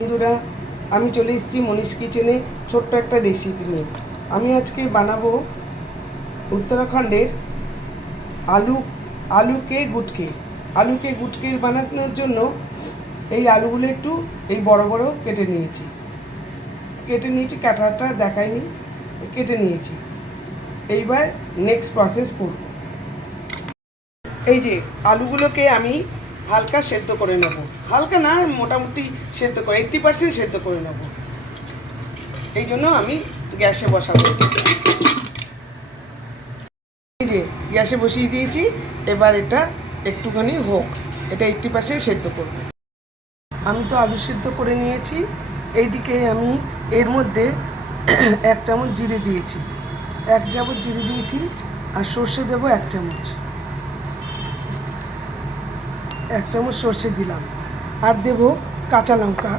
বন্ধুরা, আমি চলে এসেছি মনীষ কিচেনে ছোট্ট একটা রেসিপি নিয়ে। আমি আজকে বানাবো উত্তরাখণ্ডের আলু আলুকে গুটকে বানানোর জন্য এই আলুগুলো একটু এই বড় বড় কেটে নিয়েছি। কাটাটা দেখাইনি, কেটে নিয়েছি। এইবার নেক্সট প্রসেস করব। এই যে আলুগুলোকে আমি হালকা সেদ্ধ করে নেব, হালকা না মোটামুটি সেদ্ধ করে 80% সেদ্ধ করে নেব। এই জন্য আমি গ্যাসে বসাবো। এই যে গ্যাসে বসিয়ে দিয়েছি, এবার এটা একটুখানি হোক, এটা 80% সেদ্ধ করবে। আমি তো আলু সেদ্ধ করে নিয়েছি। এইদিকে আমি এর মধ্যে 1 চামচ জিরে দিয়েছি, আর সর্ষে দেবো 1 চামচ, 1 চামচ সর্ষে দিলাম। আর দেব কাঁচা লঙ্কা,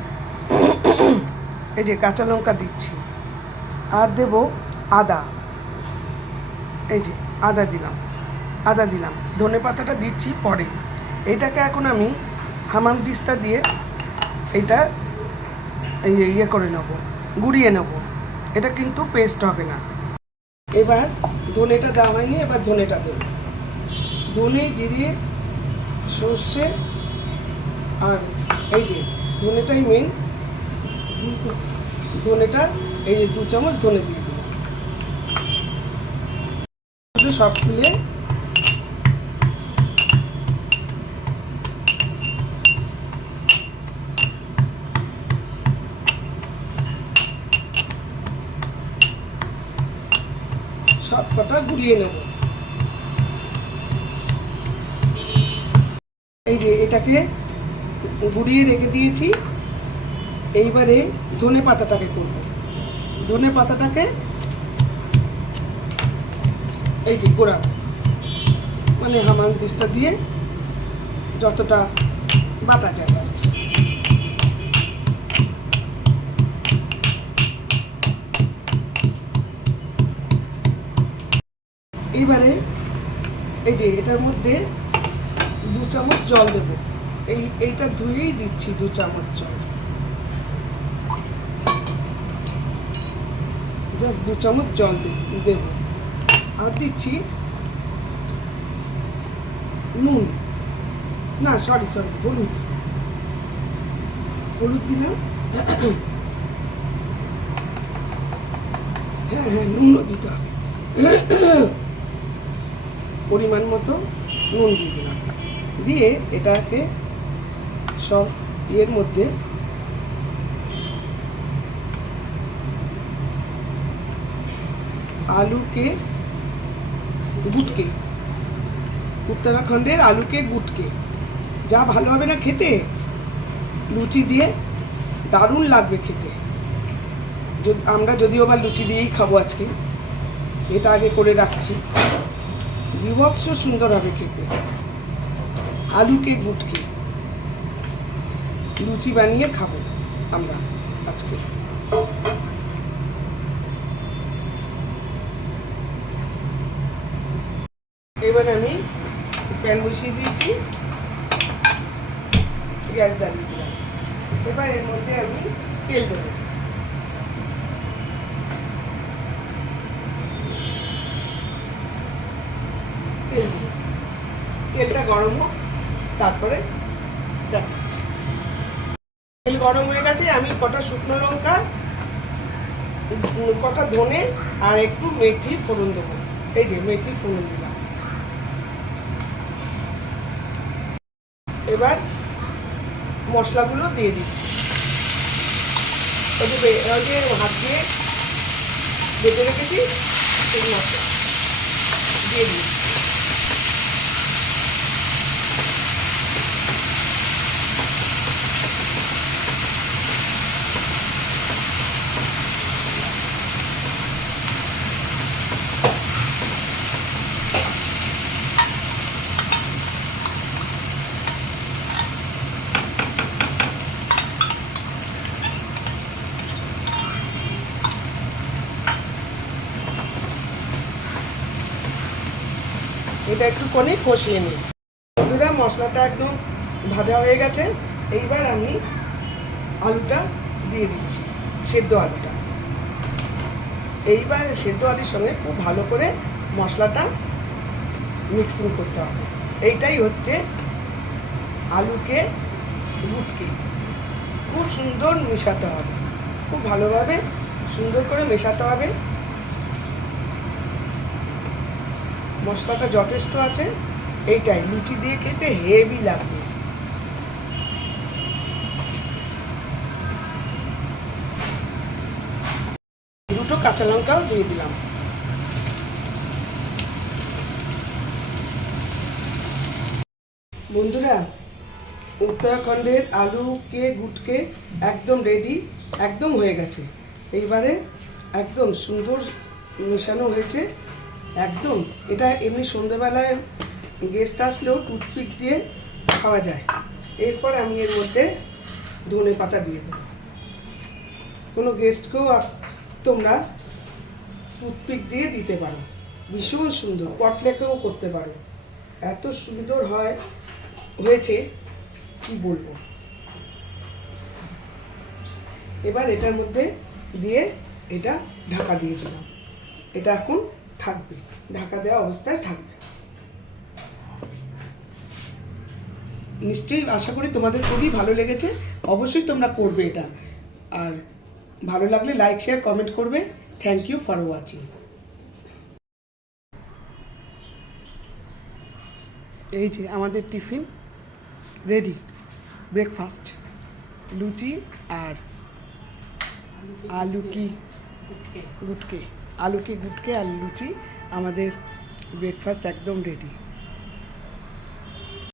এই যে কাঁচা লঙ্কা দিচ্ছি। আর দেব আদা, এই যে আদা দিলাম। ধনে পাতাটা দিচ্ছি পরে। এটাকে এখন আমি হামাম দিস্তা দিয়ে এটা ইয়ে করে নেব, গুঁড়িয়ে নেব। এটা কিন্তু পেস্ট হবে না। এবার ধনেটা দেওয়া হয়নি, এবার ধনেটা দেব। ধনে, জিরে, সর্ষে আর এই যে ধনেটাই মেন। ধনেটা এই যে 2 চামচ ধনে দিয়ে দিলাম। সব মিলিয়ে সব কটা গুলিয়ে নেব। এই যে এটাকে গুঁড়িয়ে রেখে দিয়েছি। এইবারে ধনে পাতাটাকে করব। ধনে পাতাটাকে এই যে গোড়া মানে হামান দিস্তা দিয়ে যতটা বাটা যায় আর কি। এইবারে এই যে এটার মধ্যে 2 চামচ জল দেব। এইটা ধুয়েই দিচ্ছি 2 চামচ জল, জাস্ট 2 চামচ জল দেব। আর দিচ্ছি নুন, না সরি হলুদ দিলাম। হ্যাঁ, নুনও দিতে হবে। পরিমাণ মতো নুন দিয়ে দিলাম। দিয়ে এটাকে সব এর মধ্যে আলুকে গুটকে, উত্তরাখণ্ডের আলুকে গুটকে যা ভালো হবে না খেতে, লুচি দিয়ে দারুণ লাগবে খেতে। আমরা যদিও বা লুচি দিয়েই খাবো আজকে, এটা আগে করে রাখছি। বিভৎস সুন্দর হবে খেতে। আলুকে গুটকে লুচি বানিয়ে খাবো আমরা আজকে। এবার আমি প্যান বসিয়ে দিয়েছি, গ্যাস জ্বালিয়ে দিলাম। এবার এর মধ্যে আমি তেল দেবো। তেলটা গরম হোক, তারপরে দেখাচ্ছি। তেল গরম হয়ে গেছে। আমি কটা শুকনো লঙ্কা, কটা ধনে আর একটু মেথি ফোড়ন দেবো। এই যে মেথি ফোড়ন দিলাম। এবার মশলাগুলো দিয়ে দিচ্ছি। ওই যে হাত দিয়ে বেটে রেখেছি সেই মশলা দিয়ে দিচ্ছি। এটা একটুখানি কষিয়ে নিই। বন্ধুরা, মশলাটা একদম ভাজা হয়ে গেছে। এইবার আমি আলুটা দিয়ে দিচ্ছি, সেদ্ধ আলুটা। এইবার সেদ্ধ আলুর সঙ্গে খুব ভালো করে মশলাটা মিক্সিং করতে হবে। এইটাই হচ্ছে আলুকে গুটকে খুব সুন্দর মেশাতে হবে, খুব ভালোভাবে সুন্দর করে মেশাতে হবে। মশলাটা যথেষ্ট আছে, এইটাই লুচি দিয়ে খেতে হেভি লাগবে। দুটো কাঁচা লঙ্কাও দিয়ে দিলাম। বন্ধুরা, উত্তরাখণ্ডের আলুকে গুটকে একদম রেডি, একদম হয়ে গেছে। এইবারে একদম সুন্দর মেশানো হয়েছে একদম। এটা এমনি সন্ধ্যেবেলায় গেস্ট আসলেও টুথপিক দিয়ে খাওয়া যায়। এরপর আমি এর মধ্যে ধনে পাতা দিয়ে দেবো। কোনো গেস্টকেও তোমরা টুথপিক দিয়ে দিতে পারো, ভীষণ সুন্দর। পটলেকেও করতে পারো, এত সুন্দর হয়েছে কি বলবো। এবার এটার মধ্যে দিয়ে এটা ঢাকা দিয়ে দিলাম। এটা এখন থাকবে, ঢাকা দেওয়া অবস্থায় থাকবে। নিশ্চয়ই আশা করি তোমাদের খুবই ভালো লেগেছে। অবশ্যই তোমরা করবে এটা, আর ভালো লাগলে লাইক শেয়ার কমেন্ট করবে। Thank you for watching. এই যে আমাদের টিফিন রেডি, ব্রেকফাস্ট, লুচি আর আলু কি গুটকে, আলু কি গুটকে আর লুচি। আমাদের ব্রেকফাস্ট একদম রেডি।